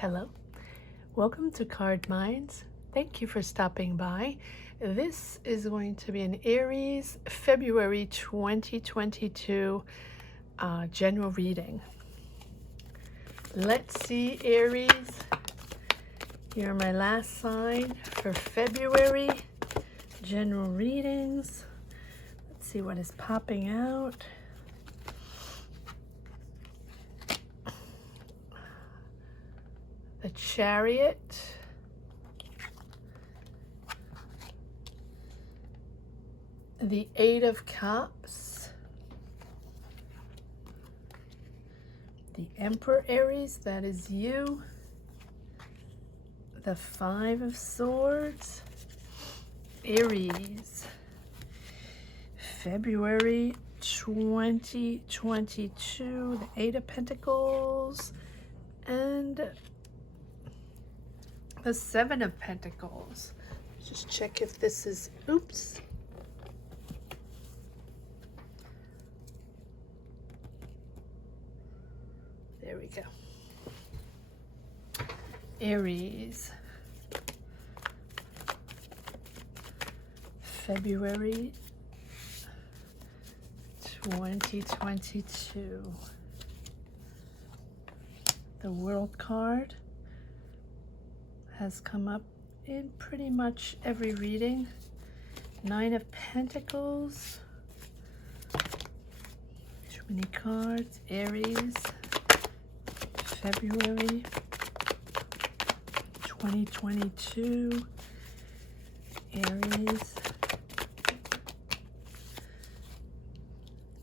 Hello, welcome to Card Minds. Thank you for stopping by. This is going to be an Aries February 2022 general reading. Let's see, Aries. Here are my last sign for February general readings. Let's see what is popping out. The Chariot, the Eight of Cups, the Emperor, Aries, that is you, the Five of Swords, Aries, February 2022, the Eight of Pentacles, and the Seven of Pentacles. Just check if this is, oops. There we go. Aries, February 2022. The World card has come up in pretty much every reading. Nine of Pentacles. Too many cards. Aries, February 2022. Aries.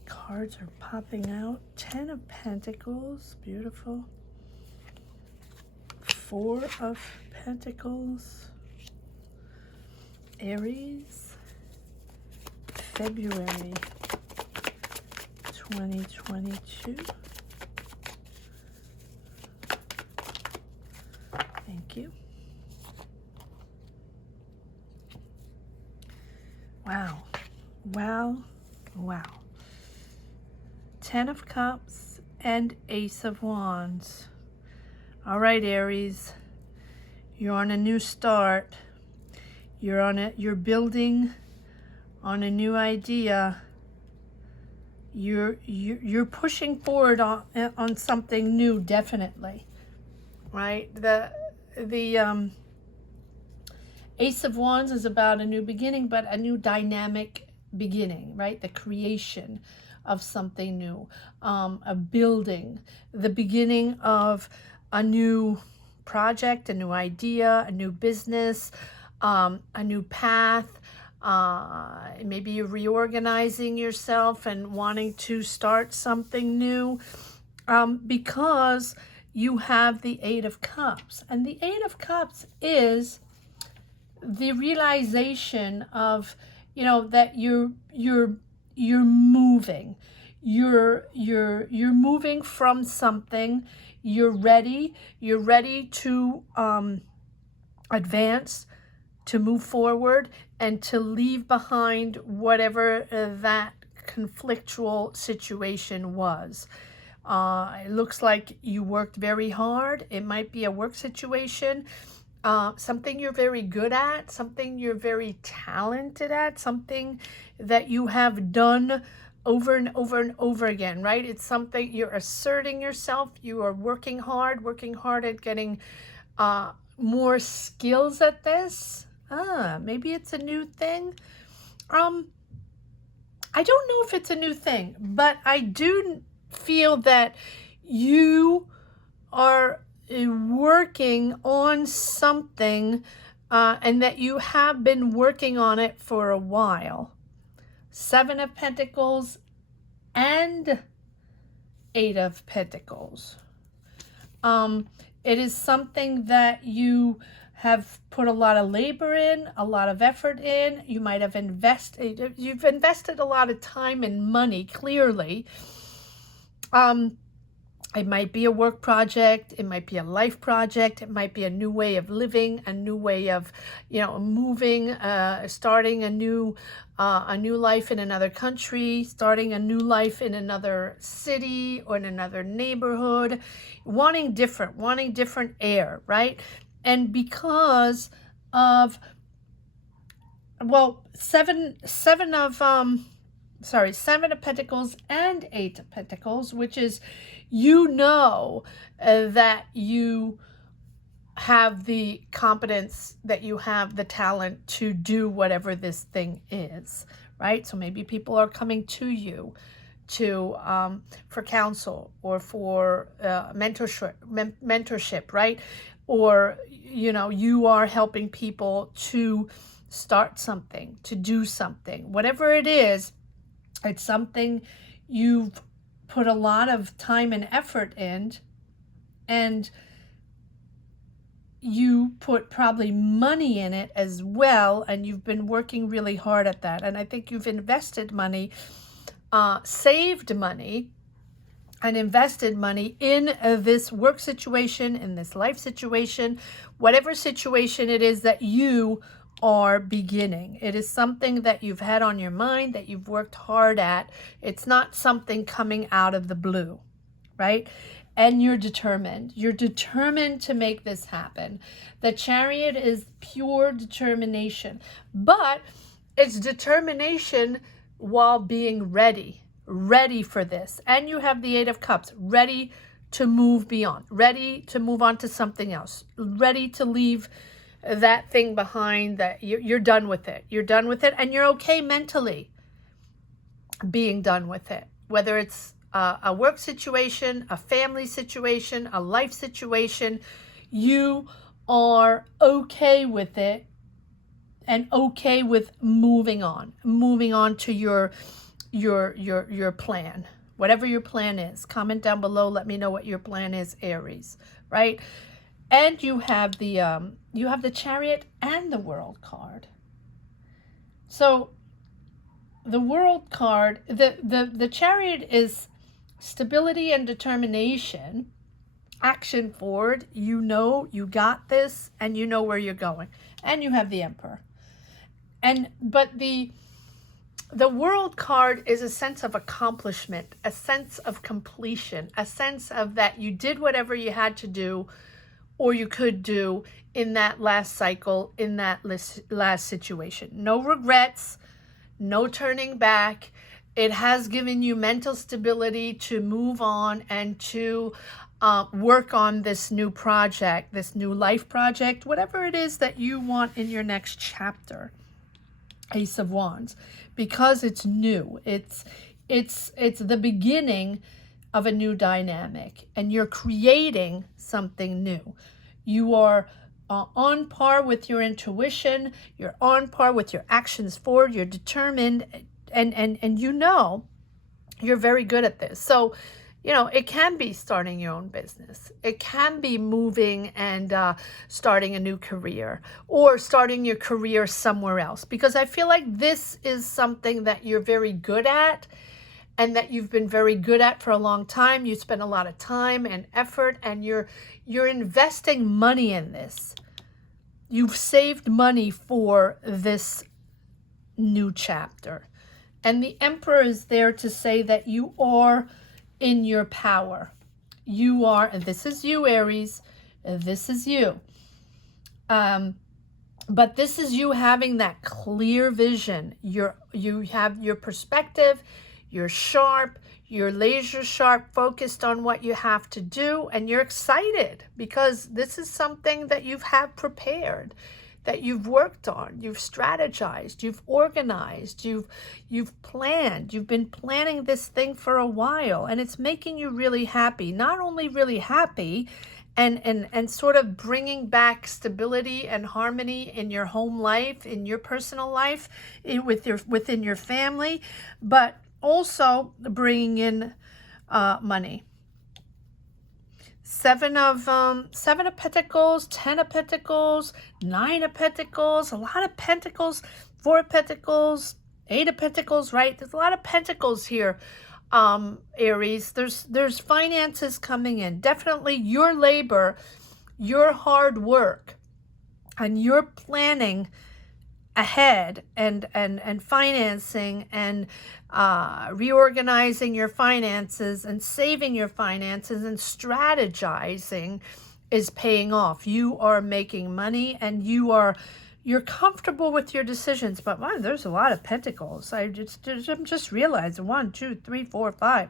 Cards are popping out. Ten of Pentacles. Beautiful. Four of Pentacles, Aries, February 2022. Thank you. Wow, wow, wow. Ten of Cups and Ace of Wands. All right, Aries, you're on a new start. You're building on a new idea. You're pushing forward on something new, definitely. Right? The Ace of Wands is about a new beginning, but a new dynamic beginning, right? The creation of something new, a building, the beginning of a new project, a new idea, a new business, a new path. Maybe you're reorganizing yourself and wanting to start something new because you have the Eight of Cups. And the Eight of Cups is the realization of, that you're moving. You're moving from something. You're ready to advance, to move forward, and to leave behind whatever that conflictual situation was. It looks like you worked very hard. It might be a work situation, something you're very good at, something you're very talented at, something that you have done over and over and over again, right? It's something you're asserting yourself. You are working hard at getting more skills at this. Maybe it's a new thing. I don't know if it's a new thing, but I do feel that you are working on something and that you have been working on it for a while. Seven of Pentacles and Eight of Pentacles. It is something that you have put a lot of labor in, a lot of effort in. You might have you've invested a lot of time and money, clearly. It might be a work project, it might be a life project, it might be a new way of living, a new way of, moving, starting a new life in another country, starting a new life in another city or in another neighborhood, wanting different air, right? And because of, well, seven of Pentacles and Eight of Pentacles, which is, that you have the competence, that you have the talent to do whatever this thing is, right? So maybe people are coming to you for counsel or for mentorship, right? Or, you are helping people to start something, to do something, whatever it is. It's something you've put a lot of time and effort in, and you put probably money in it as well, and you've been working really hard at that. And I think you've invested money, saved money, and invested money in this work situation, in this life situation, whatever situation it is that you are beginning. It is something that you've had on your mind, that you've worked hard at. It's not something coming out of the blue, right? And you're determined. You're determined to make this happen. The Chariot is pure determination, but it's determination while being ready for this. And you have the Eight of Cups, ready to move beyond, ready to move on to something else, ready to leave that thing behind, that you're done with it. You're done with it, and you're okay mentally being done with it. Whether it's a work situation, a family situation, a life situation, you are okay with it and okay with moving on to your plan. Whatever your plan is, comment down below. Let me know what your plan is, Aries, right? And you have the Chariot and the World card. So the World card, the Chariot is stability and determination, action forward. You got this, and you know where you're going. And you have the Emperor. But the World card is a sense of accomplishment, a sense of completion, a sense of that you did whatever you had to do, or you could do, in that last cycle, in that last situation. No regrets, no turning back. It has given you mental stability to move on and to work on this new project, this new life project, whatever it is that you want in your next chapter. Ace of Wands, because it's new. It's the beginning of a new dynamic, and you're creating something new. You are on par with your intuition. You're on par with your actions forward. You're determined, and you're very good at this. So, it can be starting your own business. It can be moving and starting a new career, or starting your career somewhere else, because I feel like this is something that you're very good at, and that you've been very good at for a long time. You spend a lot of time and effort, and you're investing money in this. You've saved money for this new chapter. And the Emperor is there to say that you are in your power. You are, and this is you, Aries, this is you. But this is you having that clear vision. You have your perspective. You're sharp, you're laser sharp, focused on what you have to do, and you're excited because this is something that you've had prepared, that you've worked on, you've strategized, you've organized, you've planned, you've been planning this thing for a while, and it's making you really happy. Not only really happy, and sort of bringing back stability and harmony in your home life, in your personal life, within your family, but also bringing in money. Seven of Pentacles, 10 of Pentacles, 9 of Pentacles, a lot of Pentacles, 4 of Pentacles, 8 of Pentacles, right? There's a lot of Pentacles here Aries. There's finances coming in. Definitely your labor, your hard work, and your planning ahead, and financing, and reorganizing your finances, and saving your finances, and strategizing is paying off. You are making money, and you're comfortable with your decisions. But wow, there's a lot of pentacles. I'm just realizing 1, 2, 3, 4, 5.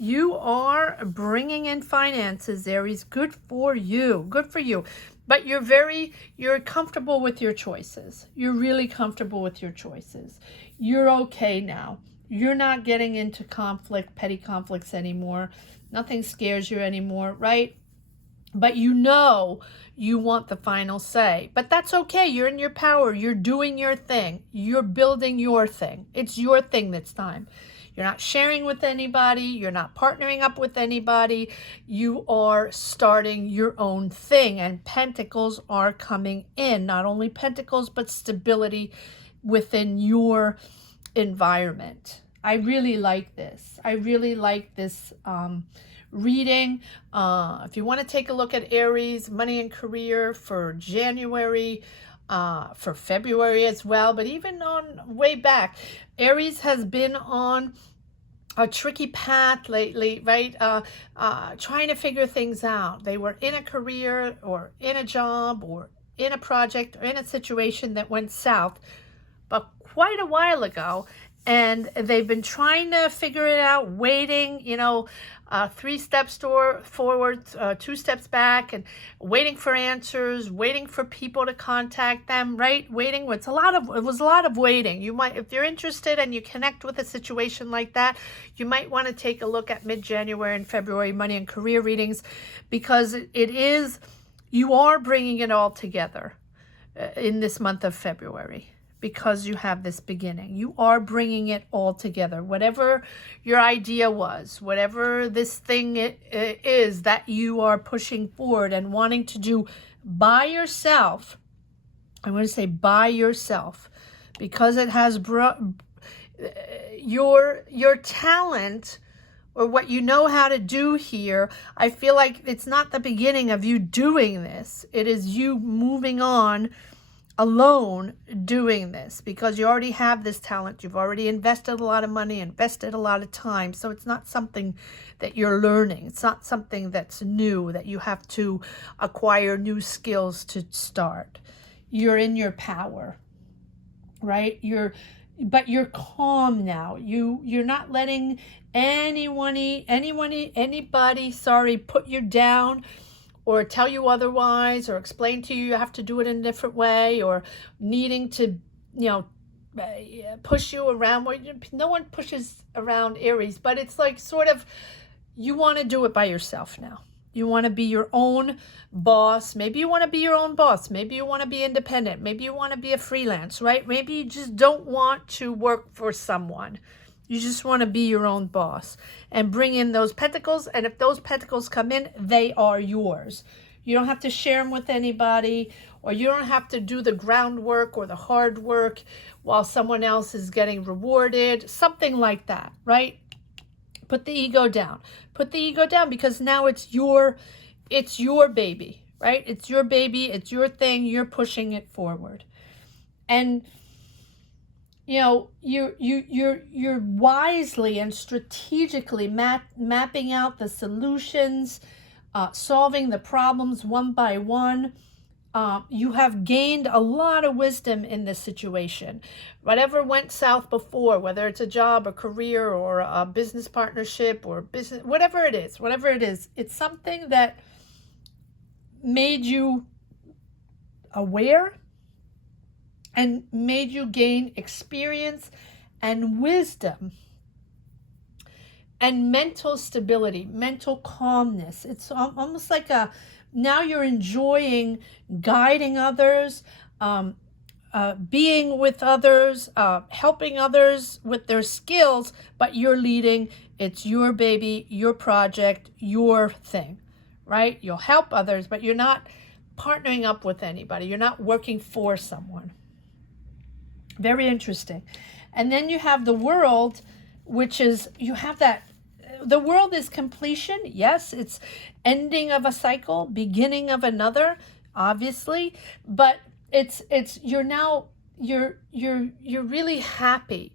You are bringing in finances, Aries. Good for you. Good for you. But you're comfortable with your choices. You're really comfortable with your choices. You're okay now. You're not getting into conflict, petty conflicts anymore. Nothing scares you anymore, right? But you know you want the final say. But that's okay. You're in your power. You're doing your thing. You're building your thing. It's your thing this time. You're not sharing with anybody. You're not partnering up with anybody. You are starting your own thing. And pentacles are coming in. Not only pentacles, but stability within your environment. I really like this. I really like this reading. If you want to take a look at Aries, money and career for January, for February as well, but even on way back, Aries has been on a tricky path lately, right? Trying to figure things out. They were in a career, or in a job, or in a project, or in a situation that went south, but quite a while ago. And they've been trying to figure it out, waiting, 3 steps forward, 2 steps back, and waiting for answers, waiting for people to contact them, right? Waiting. It was a lot of waiting. You might, if you're interested and you connect with a situation like that, you might want to take a look at mid-January and February money and career readings, because you are bringing it all together in this month of February. Because you have this beginning, you are bringing it all together. Whatever your idea was, whatever this thing is that you are pushing forward and wanting to do by yourself, I'm going to say by yourself, because it has brought your talent, or what you know how to do here. I feel like it's not the beginning of you doing this. It is you moving on alone doing this, because you already have this talent. You've already invested a lot of money, invested a lot of time. So it's not something that you're learning. It's not something that's new, that you have to acquire new skills to start. You're in your power, right? But you're calm now. You're not letting anybody, put you down, or tell you otherwise, or explain to you have to do it in a different way, or needing to, push you around. No one pushes around Aries, but it's like sort of, you want to do it by yourself now. You want to be your own boss. Maybe you want to be your own boss. Maybe you want to be independent. Maybe you want to be a freelance, right? Maybe you just don't want to work for someone. You just want to be your own boss and bring in those pentacles. And if those pentacles come in, they are yours. You don't have to share them with anybody, or you don't have to do the groundwork or the hard work while someone else is getting rewarded. Something like that, right? Put the ego down. Put the ego down, because now it's your baby, right? It's your baby. It's your thing. You're pushing it forward. And you're wisely and strategically mapping out the solutions, solving the problems one by one. You have gained a lot of wisdom in this situation. Whatever went south before, whether it's a job, a career, or a business partnership, or business, whatever it is, it's something that made you aware and made you gain experience and wisdom and mental stability, mental calmness. It's almost like now you're enjoying guiding others, being with others, helping others with their skills, but you're leading. It's your baby, your project, your thing, right? You'll help others, but you're not partnering up with anybody. You're not working for someone. Very interesting. And then you have the World, which is you have that. The world is completion. Yes, it's ending of a cycle, beginning of another, obviously, but it's you're now you're really happy.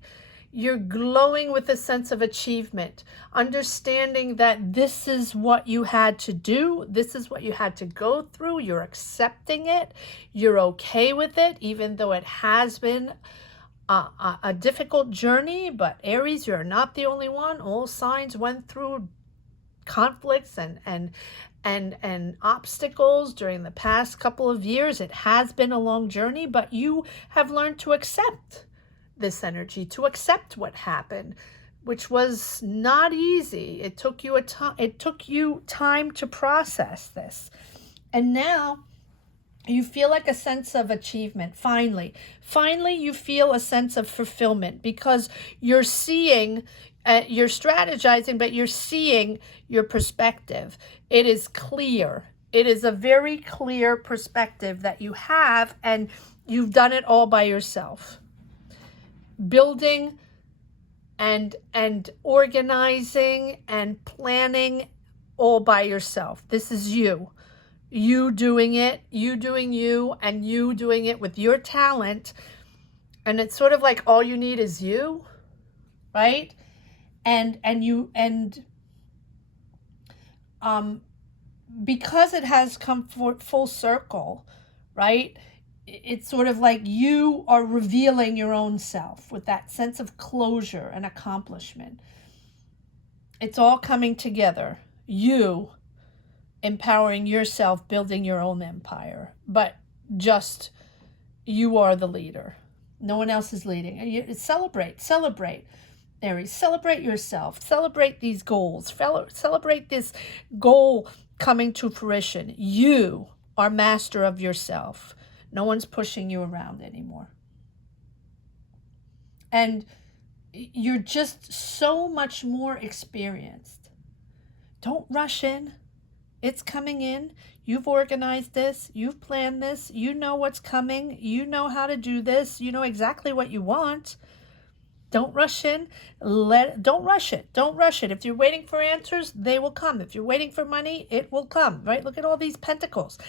You're glowing with a sense of achievement, understanding that this is what you had to do, this is what you had to go through. You're accepting it, you're okay with it, even though it has been a difficult journey. But Aries, you're not the only one. All signs went through conflicts and obstacles during the past couple of years. It has been a long journey, but you have learned to accept this energy, to accept what happened, which was not easy. It took you time to process this. And now you feel like a sense of achievement. Finally you feel a sense of fulfillment, because you're seeing, you're strategizing, but you're seeing your perspective. It is clear. It is a very clear perspective that you have, and you've done it all by yourself. Building and organizing and planning all by yourself. This is you doing it, you doing you, and you doing it with your talent. And it's sort of like all you need is you, right? And because it has come full circle, right? It's sort of like you are revealing your own self with that sense of closure and accomplishment. It's all coming together. You empowering yourself, building your own empire, but just you are the leader. No one else is leading. Celebrate, Aries. Celebrate yourself. Celebrate these goals. Celebrate this goal coming to fruition. You are master of yourself. No one's pushing you around anymore. And you're just so much more experienced. Don't rush in. It's coming in. You've organized this. You've planned this. You know what's coming. You know how to do this. You know exactly what you want. Don't rush in. Don't rush it. Don't rush it. If you're waiting for answers, they will come. If you're waiting for money, it will come, right? Look at all these pentacles.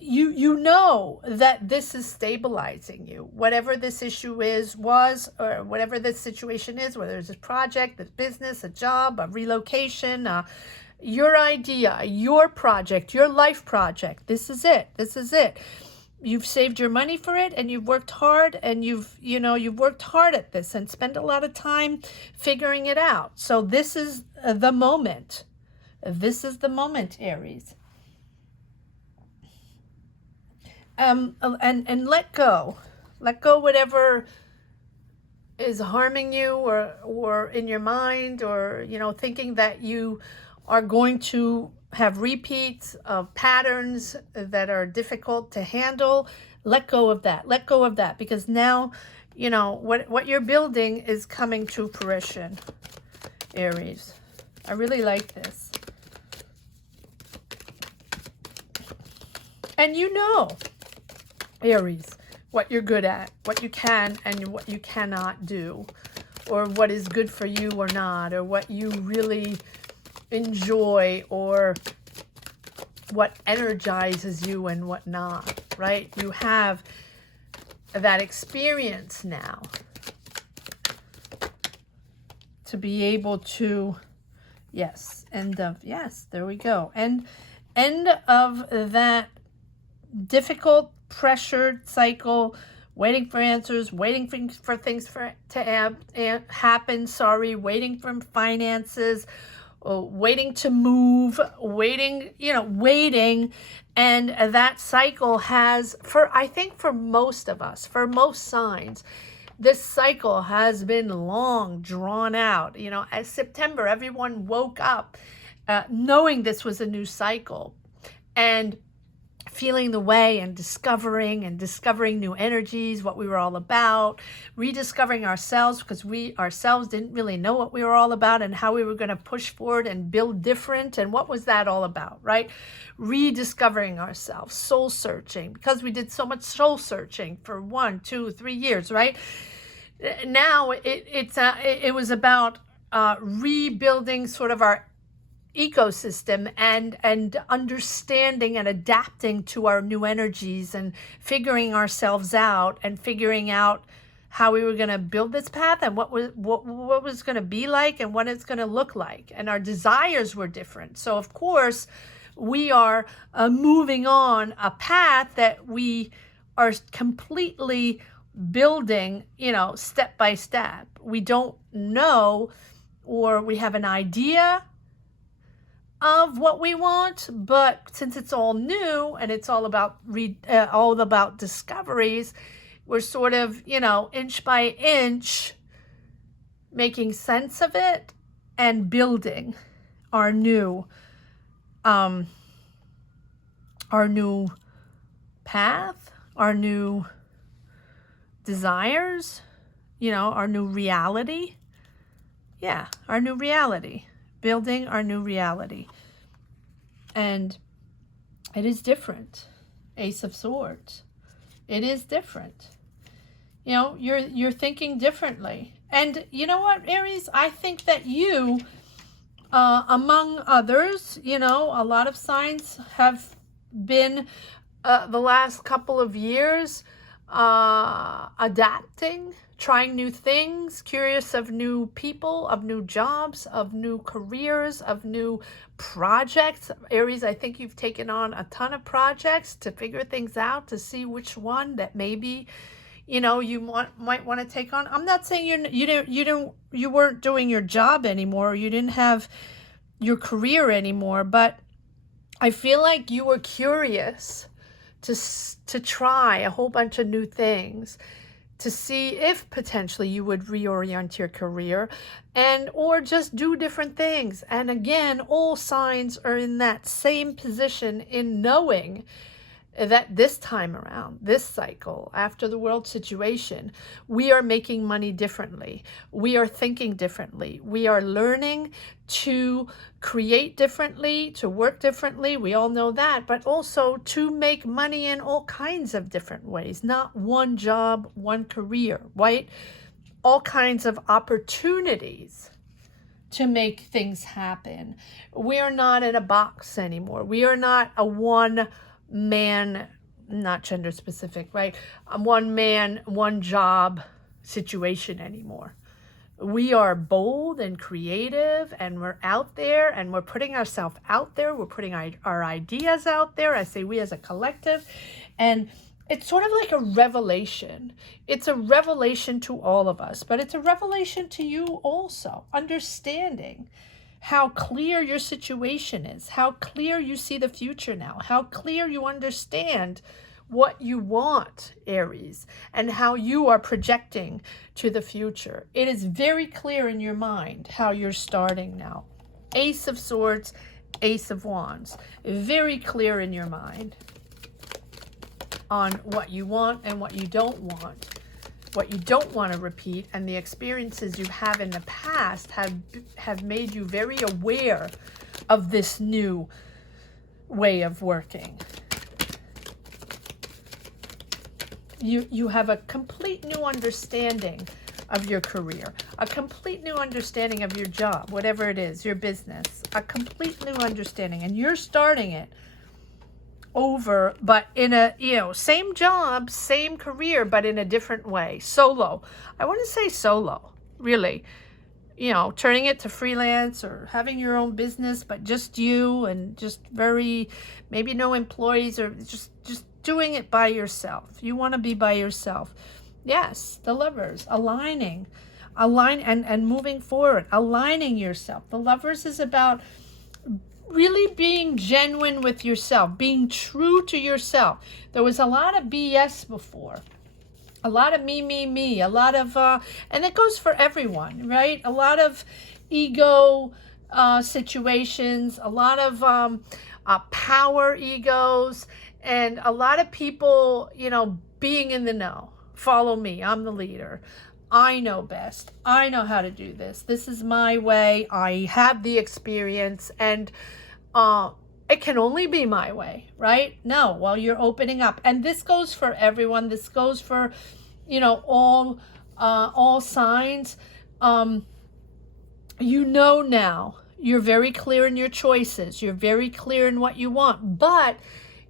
You know that this is stabilizing you. Whatever this issue was, or whatever this situation is, whether it's a project, a business, a job, a relocation, your idea, your project, your life project. This is it. This is it. You've saved your money for it, and you've worked hard, and you've worked hard at this and spent a lot of time figuring it out. So this is the moment. This is the moment, Aries. And let go whatever is harming you, or in your mind, or thinking that you are going to have repeats of patterns that are difficult to handle. Let go of that, because now what you're building is coming to fruition, Aries. I really like this. And Aries, what you're good at, what you can and what you cannot do, or what is good for you or not, or what you really enjoy, or what energizes you and what not, right? You have that experience now to be able to, there we go. End of that difficult, pressured cycle, waiting for answers, waiting for things to happen, waiting for finances, waiting to move, waiting, and that cycle has, I think for most of us, for most signs, this cycle has been long, drawn out. As September, everyone woke up knowing this was a new cycle, and feeling the way, and discovering new energies, what we were all about, rediscovering ourselves, because we ourselves didn't really know what we were all about and how we were going to push forward and build different, and what was that all about, right? Rediscovering ourselves, soul searching, because we did so much soul searching for 1, 2, 3 years, right? Now it was about rebuilding sort of our ecosystem and understanding and adapting to our new energies and figuring ourselves out and figuring out how we were going to build this path and what was going to be like and what it's going to look like. And our desires were different. So of course we are moving on a path that we are completely building, step by step. We don't know, or we have an idea of what we want, but since it's all new and it's all about discoveries, we're sort of, inch by inch making sense of it and building our new path, our new desires, our new reality. Yeah, our new reality. Building our new reality. And it is different. Ace of Swords. It is different. You're thinking differently. And you know what, Aries? I think that you, among others, a lot of signs have been the last couple of years adapting, trying new things, curious of new people, of new jobs, of new careers, of new projects. Aries, I think you've taken on a ton of projects to figure things out, to see which one that maybe, you might want to take on. I'm not saying you weren't doing your job anymore, or you didn't have your career anymore, but I feel like you were curious to try a whole bunch of new things, to see if potentially you would reorient your career or just do different things. And again, all signs are in that same position in knowing that this time around, this cycle, after the world situation, we are making money differently. We are thinking differently. We are learning to create differently, to work differently. We all know that, but also to make money in all kinds of different ways, not one job, one career, right? All kinds of opportunities to make things happen. We are not in a box anymore. We are not a one man, not gender specific, right? One man, one job situation anymore. We are bold and creative, and we're out there, and we're putting ourselves out there. We're putting our ideas out there. I say we as a collective, and it's sort of like a revelation. It's a revelation to all of us, but it's a revelation to you also, understanding how clear your situation is, how clear you see the future now, how clear you understand what you want, Aries, and how you are projecting to the future. It is very clear in your mind how you're starting now. Ace of Swords, Ace of Wands. Very clear in your mind on what you want and what you don't want, what you don't want to repeat, and the experiences you have in the past have made you very aware of this new way of working. You have a complete new understanding of your career, a complete new understanding of your job, whatever it is, your business, a complete new understanding, and you're starting it over, but in a, same job, same career, but in a different way. Solo. I want to say solo, really. Turning it to freelance or having your own business, but just you, and just maybe no employees, or just doing it by yourself. You want to be by yourself. Yes, the Lovers, align and moving forward, aligning yourself. The Lovers is about really being genuine with yourself, being true to yourself. There was a lot of BS before, a lot of me, a lot of, and it goes for everyone, right? A lot of ego situations, a lot of power egos, and a lot of people, being in the know. Follow me, I'm the leader. I know best. I know how to do this. This is my way. I have the experience, and it can only be my way, right? No, while you're opening up. And this goes for everyone. This goes for, all signs. You know now. You're very clear in your choices. You're very clear in what you want, but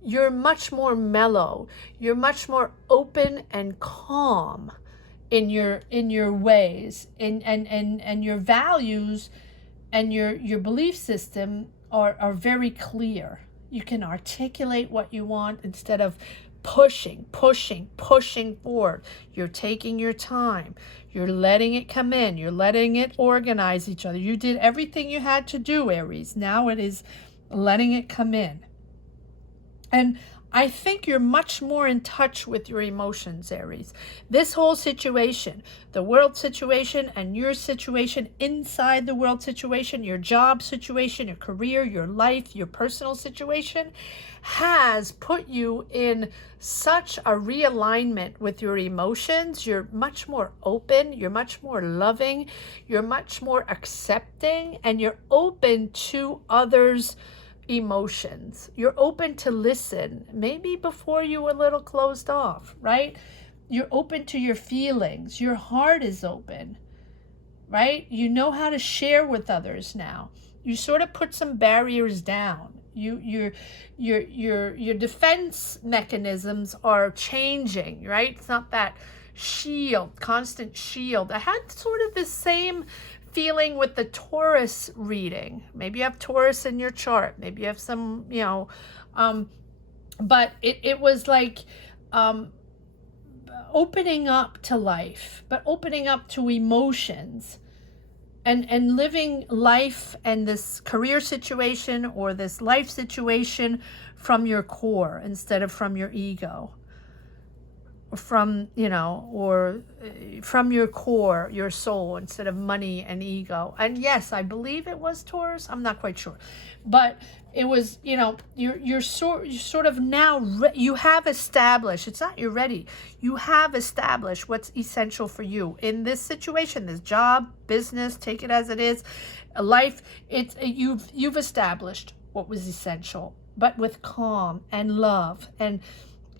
you're much more mellow. You're much more open and calm in your ways, and your values and your belief system are very clear. You can articulate what you want instead of pushing forward. You're taking your time. You're letting it come in. You're letting it organize each other. You did everything you had to do, Aries. Now it is letting it come in. And I think you're much more in touch with your emotions, Aries. This whole situation, the world situation and your situation inside the world situation, your job situation, your career, your life, your personal situation, has put you in such a realignment with your emotions. You're much more open, you're much more loving, you're much more accepting, and you're open to others' emotions. You're open to listen. Maybe before you were a little closed off, right? You're open to your feelings. Your heart is open, right? You know how to share with others now. You sort of put some barriers down. Your defense mechanisms are changing, right? It's not that constant shield. I had sort of the same feeling with the Taurus reading. Maybe you have Taurus in your chart. Maybe you have some, but it was like opening up to life, but opening up to emotions, and living life and this career situation or this life situation from your core instead of from your ego. From or from your core, your soul, instead of money and ego. And yes, I believe it was Taurus. I'm not quite sure, but it was, you're sort of now you have established. It's not you're ready. You have established what's essential for you in this situation, this job, business. Take it as it is, life. You've established what was essential, but with calm and love, and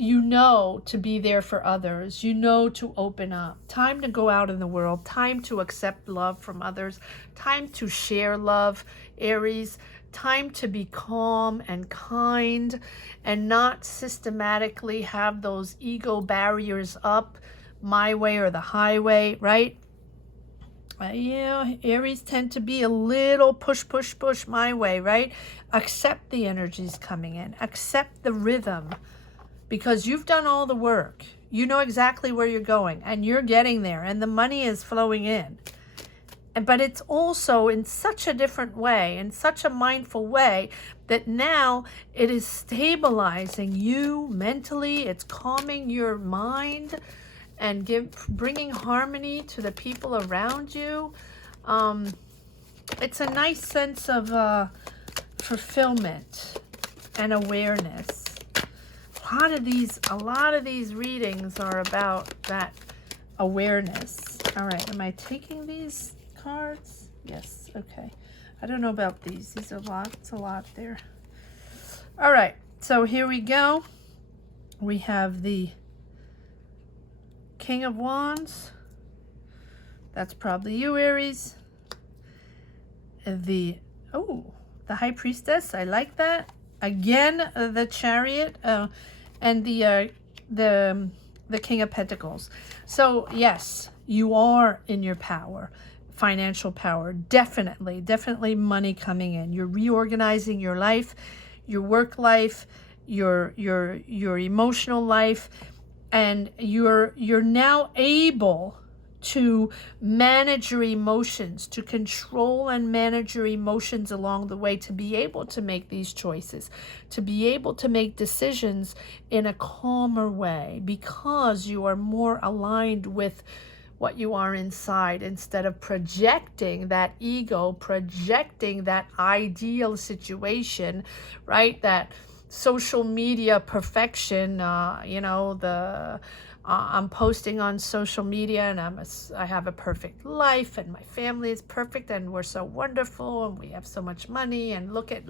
to be there for others, to open up. Time to go out in the world, time to accept love from others, time to share love, Aries, time to be calm and kind and not systematically have those ego barriers up, my way or the highway, right? Aries tend to be a little push, my way, right? Accept the energies coming in, accept the rhythm. Because you've done all the work. You know exactly where you're going, and you're getting there, and the money is flowing in. But it's also in such a different way, in such a mindful way, that now it is stabilizing you mentally. It's calming your mind and bringing harmony to the people around you. It's a nice sense of fulfillment and awareness. A lot of these readings are about that awareness. All right, am I taking these cards? Yes, okay. I don't know about these. These are a lot. It's a lot there. All right, so here we go. We have the King of Wands. That's probably you, Aries. The High Priestess. I like that. Again, the Chariot. And the King of Pentacles. So yes, you are in your power, financial power. Definitely money coming in. You're reorganizing your life, your work life, your emotional life, and you're now able to manage your emotions, to control and manage your emotions along the way, to be able to make these choices, to be able to make decisions in a calmer way, because you are more aligned with what you are inside, instead of projecting that ego, projecting that ideal situation, right? That social media perfection, I'm posting on social media, and I have a perfect life, and my family is perfect, and we're so wonderful, and we have so much money, and look at,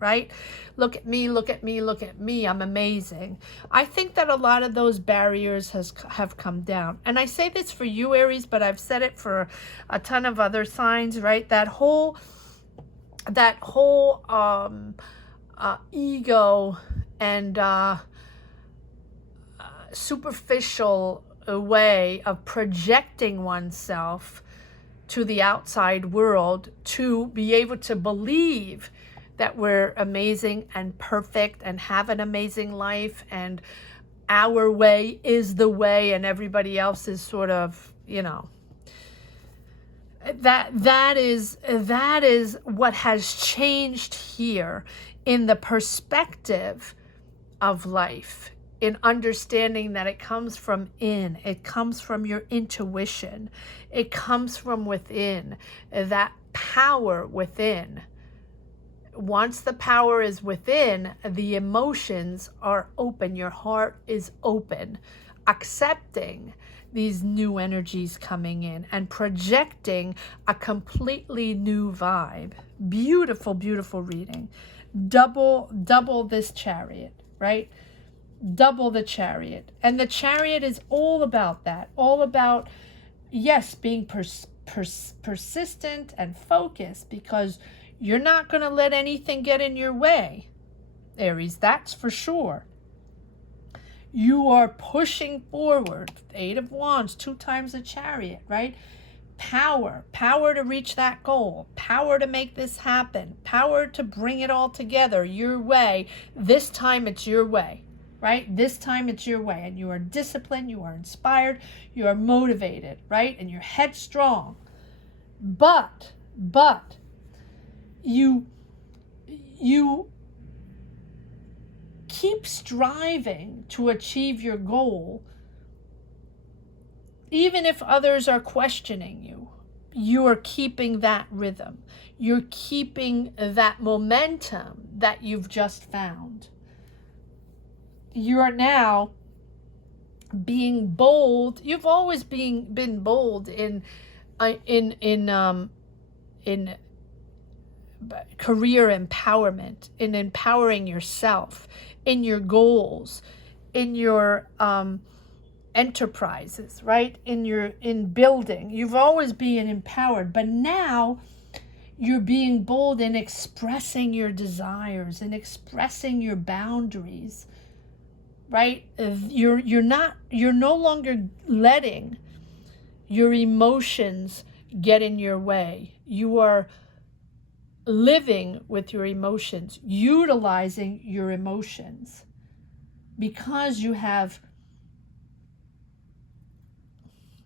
right? Look at me, look at me, look at me. I'm amazing. I think that a lot of those barriers have come down. And I say this for you, Aries, but I've said it for a ton of other signs, right? That whole ego and superficial way of projecting oneself to the outside world to be able to believe that we're amazing and perfect and have an amazing life, and our way is the way and everybody else is sort of, that is what has changed here in the perspective of life, in understanding that it comes from it comes from your intuition, it comes from within, that power within. Once the power is within, the emotions are open, your heart is open, accepting these new energies coming in and projecting a completely new vibe. Beautiful, beautiful reading. Double this Chariot, right? Double the Chariot. And the Chariot is all about that. All about, yes, being persistent and focused, because you're not going to let anything get in your way, Aries. That's for sure. You are pushing forward. 8 of Wands, 2 times the Chariot, right? Power to reach that goal, power to make this happen, power to bring it all together your way. This time it's your way, right? This time it's your way, and you are disciplined, you are inspired, you are motivated, right? And you're headstrong. But you keep striving to achieve your goal, even if others are questioning you. You are keeping that rhythm. You're keeping that momentum that you've just found. You are now being bold. You've always been bold in career empowerment, in empowering yourself, in your goals, in your enterprises, right? In building. You've always been empowered, but now you're being bold in expressing your desires and expressing your boundaries, right? You're no longer letting your emotions get in your way. You are living with your emotions, utilizing your emotions, because you have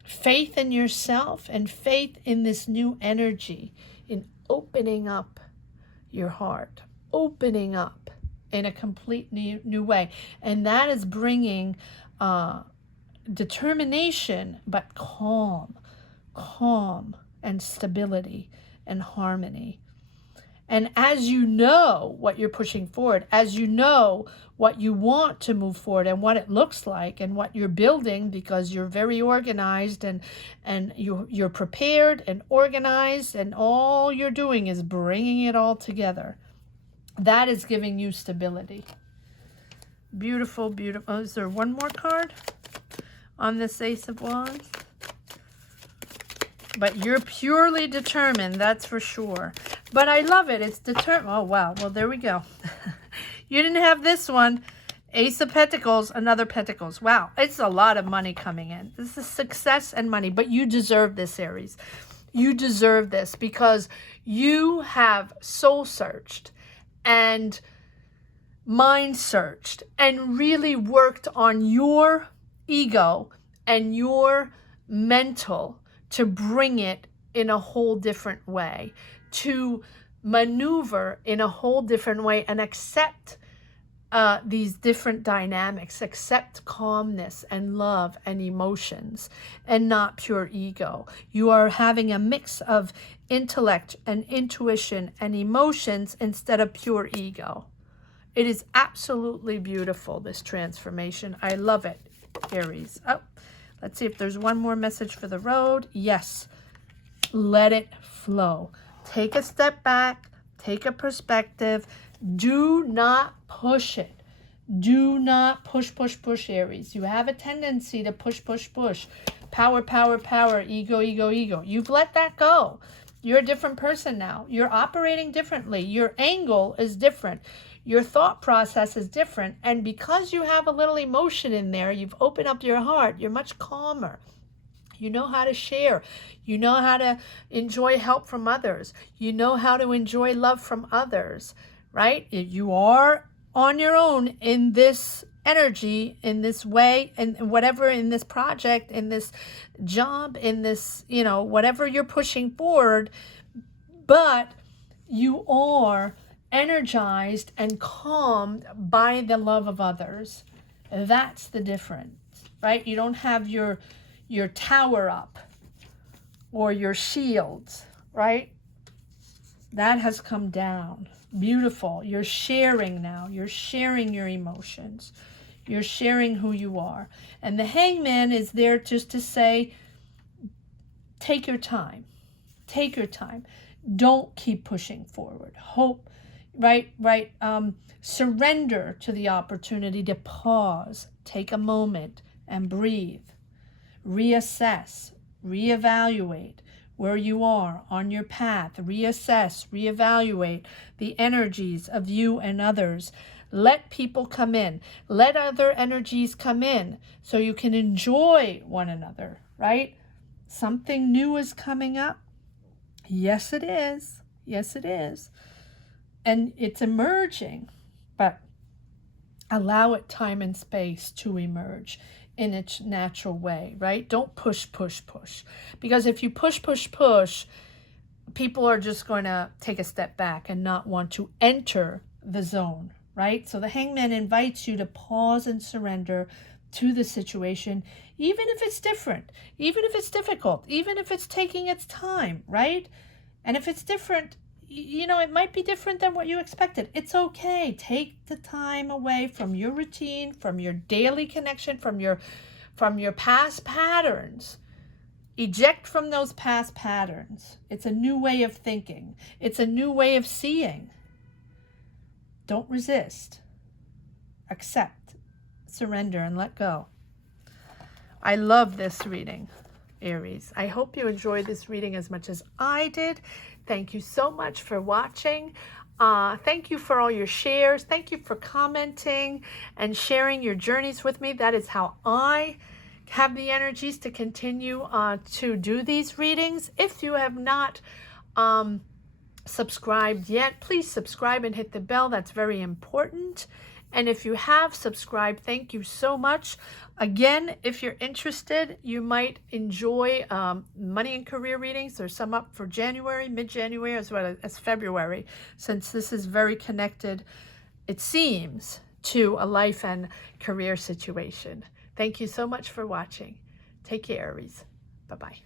faith in yourself and faith in this new energy, in opening up your heart, opening up in a complete new way. And that is bringing determination, but calm and stability and harmony. And as you know what you're pushing forward, as you know what you want to move forward and what it looks like and what you're building, because you're very organized and you're prepared and organized, and all you're doing is bringing it all together. That is giving you stability. Beautiful, beautiful. Oh, is there one more card on this Ace of Wands? But you're purely determined, that's for sure. But I love it. It's determined. Oh, wow. Well, there we go. You didn't have this one. Ace of Pentacles, another Pentacles. Wow. It's a lot of money coming in. This is success and money. But you deserve this, Aries. You deserve this because you have soul searched and mind searched and really worked on your ego and your mental to bring it in a whole different way, to maneuver in a whole different way and accept these different dynamics, accept calmness and love and emotions and not pure ego. You are having a mix of intellect and intuition and emotions instead of pure ego. It is absolutely beautiful, this transformation. I love it. Aries. Oh, let's see if there's one more message for the road. Yes. Let it flow. Take a step back. Take a perspective. Do not push it. Do not push, Aries. You have a tendency to push. Power, ego. You've let that go. You're a different person now. You're operating differently. Your angle is different. Your thought process is different. And because you have a little emotion in there, you've opened up your heart. You're much calmer. You know how to share. You know how to enjoy help from others. You know how to enjoy love from others, right? You are on your own in this energy, in this way, and whatever, in this project, in this job, in this, whatever you're pushing forward, but you are energized and calmed by the love of others. That's the difference, right? You don't have your tower up or your shields, right? That has come down. Beautiful. You're sharing now. You're sharing your emotions. You're sharing who you are. And the Hangman is there just to say, take your time. Take your time. Don't keep pushing forward. Hope, right? Surrender to the opportunity to pause, take a moment and breathe. Reassess, reevaluate where you are on your path. Reassess, reevaluate the energies of you and others. Let people come in. Let other energies come in so you can enjoy one another, right? Something new is coming up. Yes, it is. Yes, it is. And it's emerging, but allow it time and space to emerge in its natural way, right? Don't push. Because if you push, people are just going to take a step back and not want to enter the zone, right? So the Hangman invites you to pause and surrender to the situation, even if it's different, even if it's difficult, even if it's taking its time, right? And if it's different, it might be different than what you expected. It's okay. Take the time away from your routine, from your daily connection, from your past patterns. Eject from those past patterns. It's a new way of thinking. It's a new way of seeing. Don't resist. Accept, surrender, and let go. I love this reading, Aries. I hope you enjoyed this reading as much as I did. Thank you so much for watching. Thank you for all your shares. Thank you for commenting and sharing your journeys with me. That is how I have the energies to continue to do these readings. If you have not subscribed yet, please subscribe and hit the bell. That's very important. And if you have subscribed, thank you so much. Again, if you're interested, you might enjoy money and career readings. There's some up for January, mid-January, as well as February, since this is very connected, it seems, to a life and career situation. Thank you so much for watching. Take care, Aries. Bye-bye.